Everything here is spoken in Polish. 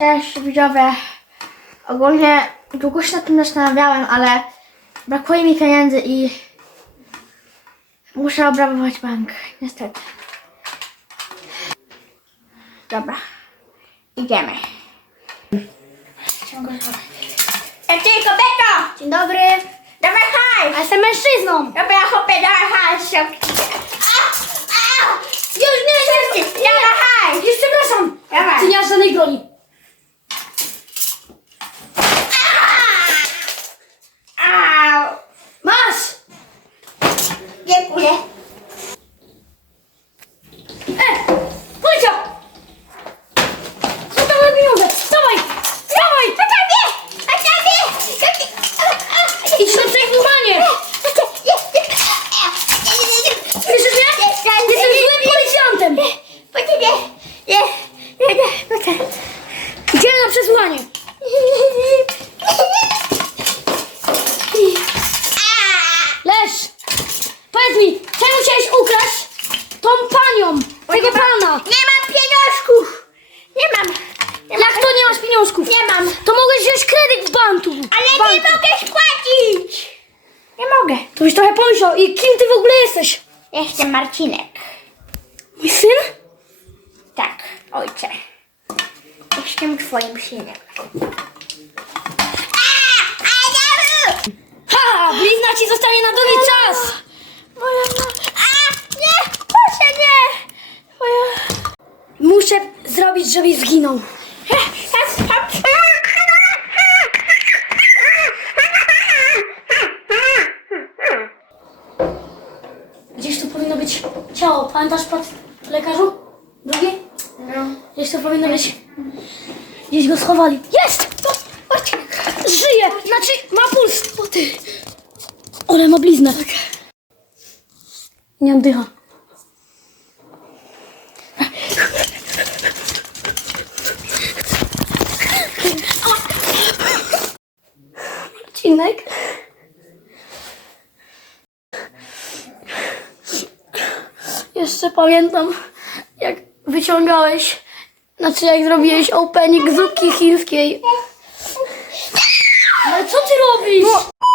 Cześć widzowie. Ogólnie długo się nad tym zastanawiałem, ale brakuje mi pieniędzy i muszę obrabować bank. Niestety. Dobra. Idziemy. Ej, kobieto! Dzień dobry! Dawaj haj! A jestem mężczyzną! Dobra, chłopie, dawaj haj! A, a. Już nie, Już nie, się, nie, się. nie! Dawaj haj! Jestem naszą! Dawaj! Ty nie masz żadnej broni! Jesteś ja? Jesteś złym policjantem! Nie, nie, nie, nie, nie, Gdzie na przesłanie? Lecz, Powiedz mi, czemu chciałeś ukraść tą panią, tego pana? Nie mam pieniążków! Nie mam! Jak to nie masz pieniążków? Nie mam! To mogłeś wziąć kredyt w bantu! Ale nie mogę spłacić! Nie mogę! To byś trochę pomyślał i kim ty w ogóle jesteś? Jestem Marcinek. Mój Tak, ojcze. Jestem twoim synem. Haha, Blizna ci zostanie na długi no czas! No. Moja ma... A! Nie! Proszę, nie! Moja... Muszę zrobić, żeby zginął. Ja. powinno być ciało. Pamiętasz pod lekarzu? Drugi? No. jeszcze to powinno być. Gdzieś go schowali. Jest! O, Żyje! Znaczy ma puls! O ale ma bliznę. Tak. Okay. Nie oddycha. Marcinek? Jeszcze pamiętam, jak wyciągałeś, znaczy jak zrobiłeś opening zupki chińskiej. Ale co ty robisz?